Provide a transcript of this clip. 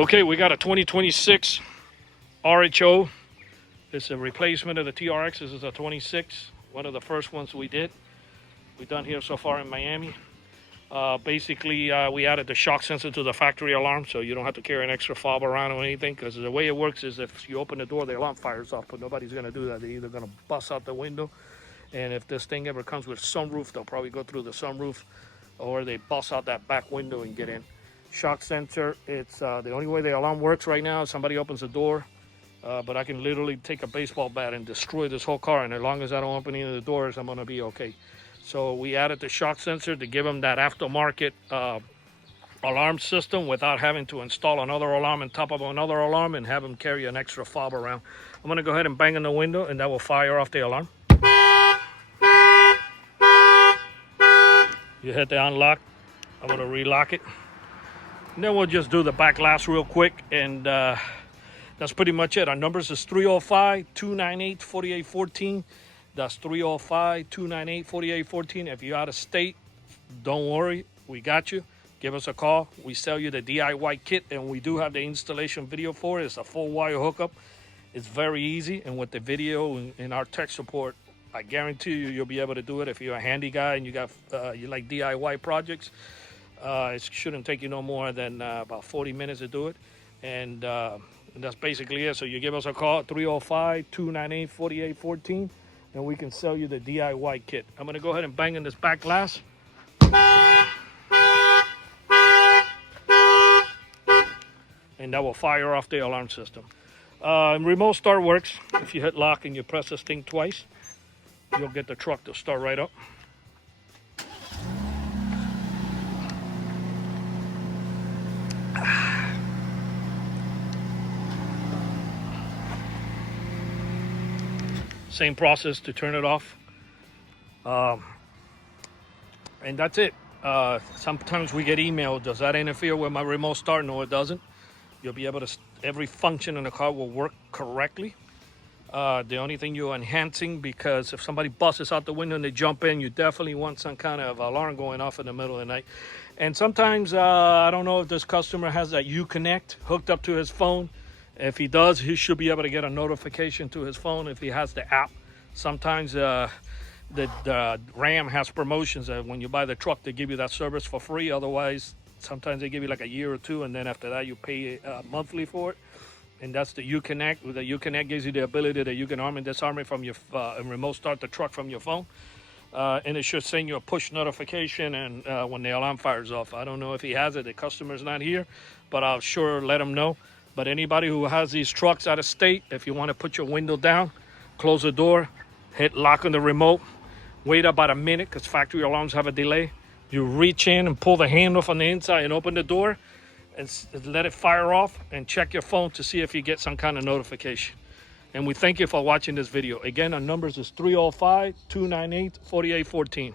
Okay, we got a 2026 RHO. It's a replacement of the TRX. This is a 26, one of the first ones we did. We've done here so far in Miami. Basically, we added the shock sensor to the factory alarm, so you don't have to carry an extra fob around or anything, because the way it works is if you open the door, the alarm fires off, but nobody's going to do that. They're either going to bust out the window, and if this thing ever comes with sunroof, they'll probably go through the sunroof, or they bust out that back window and get in. Shock sensor, it's the only way the alarm works right now is somebody opens the door, but I can literally take a baseball bat and destroy this whole car, and as long as I don't open any of the doors, I'm going to be okay. So we added the shock sensor to give them that aftermarket alarm system without having to install another alarm on top of another alarm and have them carry an extra fob around. I'm going to go ahead and bang on the window, and that will fire off the alarm. You hit the unlock. I'm going to relock it. And then we'll just do the back glass real quick, and that's pretty much it. Our numbers is 305-298-4814. That's 305-298-4814. If you're out of state, don't worry, we got you. Give us a call. We sell you the DIY kit, and we do have the installation video for it. It's a full wire hookup. It's very easy, and with the video and our tech support, I guarantee you'll be able to do it. If you're a handy guy and you like DIY projects, it shouldn't take you no more than about 40 minutes to do it. And that's basically it. So you give us a call at 305-298-4814. and we can sell you the DIY kit. I'm going to go ahead and bang in this back glass. And that will fire off the alarm system. Remote start works. If you hit lock and you press this thing twice, you'll get the truck to start right up. Same process to turn it off. And that's it. Sometimes we get emailed, does that interfere with my remote start? No, it doesn't. You'll be able to, every function in the car will work correctly. The only thing you're enhancing, because if somebody busts out the window and they jump in, you definitely want some kind of alarm going off in the middle of the night. And sometimes, I don't know if this customer has that Uconnect hooked up to his phone. If he does, he should be able to get a notification to his phone if he has the app. Sometimes the Ram has promotions that when you buy the truck, they give you that service for free. Otherwise, sometimes they give you like a year or two, and then after that, you pay monthly for it. And that's the Uconnect. The Uconnect gives you the ability that you can arm and disarm it from your and remote start the truck from your phone. And it should send you a push notification and when the alarm fires off. I don't know if he has it. The customer's not here, but I'll sure let him know. But anybody who has these trucks out of state, if you want to put your window down, close the door, hit lock on the remote, wait about a minute because factory alarms have a delay. You reach in and pull the handle from the inside and open the door and let it fire off, and check your phone to see if you get some kind of notification. And we thank you for watching this video. Again, our numbers is 305-298-4814.